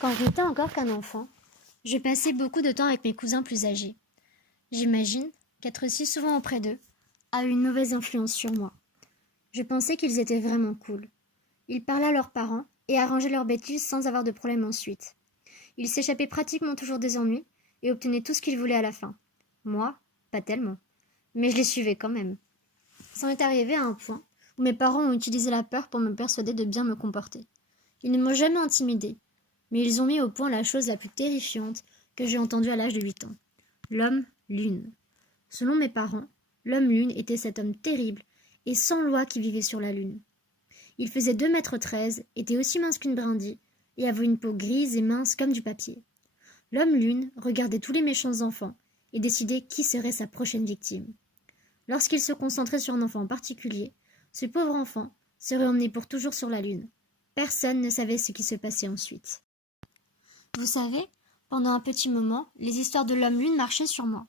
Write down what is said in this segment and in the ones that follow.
Quand j'étais encore qu'un enfant, je passais beaucoup de temps avec mes cousins plus âgés. J'imagine qu'être si souvent auprès d'eux a eu une mauvaise influence sur moi. Je pensais qu'ils étaient vraiment cool. Ils parlaient à leurs parents et arrangeaient leurs bêtises sans avoir de problème ensuite. Ils s'échappaient pratiquement toujours des ennuis et obtenaient tout ce qu'ils voulaient à la fin. Moi, pas tellement. Mais je les suivais quand même. Ça en est arrivé à un point où mes parents ont utilisé la peur pour me persuader de bien me comporter. Ils ne m'ont jamais intimidée, mais ils ont mis au point la chose la plus terrifiante que j'ai entendue à l'âge de 8 ans. L'homme-lune. Selon mes parents, l'homme-lune était cet homme terrible et sans loi qui vivait sur la lune. Il faisait 2,13 m, était aussi mince qu'une brindille, et avait une peau grise et mince comme du papier. L'homme-lune regardait tous les méchants enfants et décidait qui serait sa prochaine victime. Lorsqu'il se concentrait sur un enfant en particulier, ce pauvre enfant serait emmené pour toujours sur la lune. Personne ne savait ce qui se passait ensuite. Vous savez, pendant un petit moment, les histoires de l'homme-lune marchaient sur moi.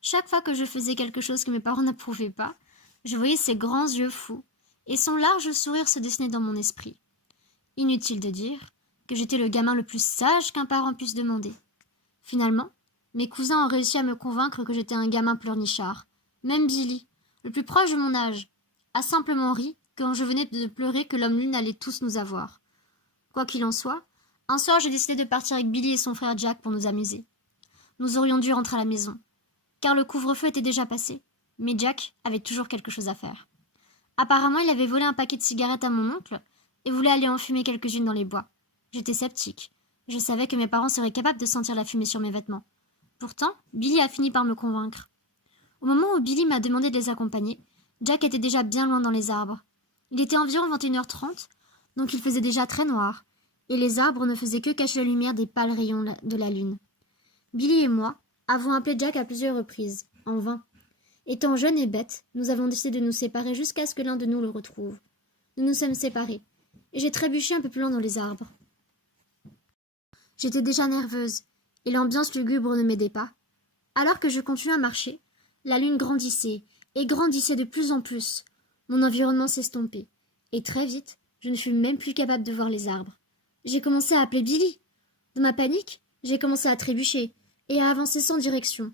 Chaque fois que je faisais quelque chose que mes parents n'approuvaient pas, je voyais ses grands yeux fous et son large sourire se dessiner dans mon esprit. Inutile de dire que j'étais le gamin le plus sage qu'un parent puisse demander. Finalement, mes cousins ont réussi à me convaincre que j'étais un gamin pleurnichard. Même Billy, le plus proche de mon âge, a simplement ri quand je venais de pleurer que l'homme-lune allait tous nous avoir. Quoi qu'il en soit, un soir j'ai décidé de partir avec Billy et son frère Jack pour nous amuser. Nous aurions dû rentrer à la maison, car le couvre-feu était déjà passé, mais Jack avait toujours quelque chose à faire. Apparemment, il avait volé un paquet de cigarettes à mon oncle et voulait aller en fumer quelques-unes dans les bois. J'étais sceptique. Je savais que mes parents seraient capables de sentir la fumée sur mes vêtements. Pourtant, Billy a fini par me convaincre. Au moment où Billy m'a demandé de les accompagner, Jack était déjà bien loin dans les arbres. Il était environ 21h30, donc il faisait déjà très noir, et les arbres ne faisaient que cacher la lumière des pâles rayons de la lune. Billy et moi avons appelé Jack à plusieurs reprises, en vain. Étant jeunes et bêtes, nous avons décidé de nous séparer jusqu'à ce que l'un de nous le retrouve. Nous nous sommes séparés, et j'ai trébuché un peu plus loin dans les arbres. J'étais déjà nerveuse, et l'ambiance lugubre ne m'aidait pas. Alors que je continuais à marcher, la lune grandissait, et grandissait de plus en plus. Mon environnement s'estompait, et très vite, je ne fus même plus capable de voir les arbres. J'ai commencé à appeler Billy. Dans ma panique, j'ai commencé à trébucher, et à avancer sans direction.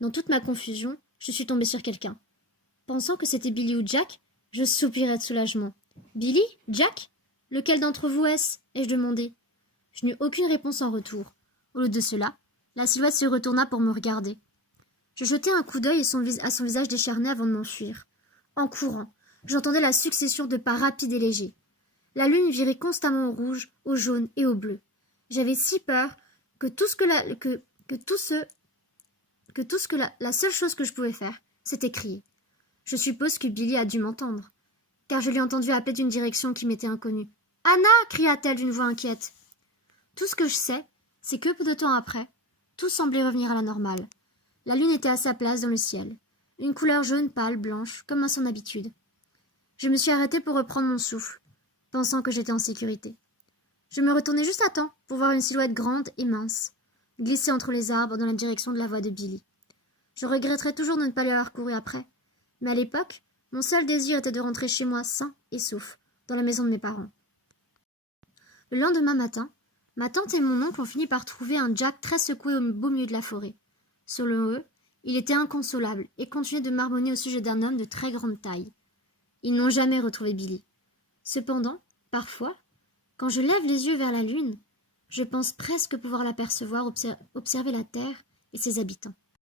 Dans toute ma confusion, je suis tombée sur quelqu'un. Pensant que c'était Billy ou Jack, je soupirai de soulagement. Billy? Jack? Lequel d'entre vous est-ce? Ai-je demandé. Je n'eus aucune réponse en retour. Au lieu de cela, la silhouette se retourna pour me regarder. Je jetai un coup d'œil à son visage décharné avant de m'enfuir. En courant, j'entendais la succession de pas rapides et légers. La lune virait constamment au rouge, au jaune et au bleu. J'avais si peur que la seule chose que je pouvais faire, c'était crier. Je suppose que Billy a dû m'entendre, car je l'ai entendu appeler d'une direction qui m'était inconnue. « Anna !» cria-t-elle d'une voix inquiète. Tout ce que je sais, c'est que peu de temps après, tout semblait revenir à la normale. La lune était à sa place dans le ciel, une couleur jaune pâle, blanche, comme à son habitude. Je me suis arrêtée pour reprendre mon souffle, pensant que j'étais en sécurité. Je me retournai juste à temps pour voir une silhouette grande et mince, glisser entre les arbres dans la direction de la voix de Billy. Je regretterais toujours de ne pas lui avoir couru après, mais à l'époque, mon seul désir était de rentrer chez moi sain et sauf, dans la maison de mes parents. Le lendemain matin, ma tante et mon oncle ont fini par trouver un Jack très secoué au beau milieu de la forêt. Selon eux, il était inconsolable et continuait de marmonner au sujet d'un homme de très grande taille. Ils n'ont jamais retrouvé Billy. Cependant, parfois, quand je lève les yeux vers la lune, je pense presque pouvoir l'apercevoir observer la terre et ses habitants.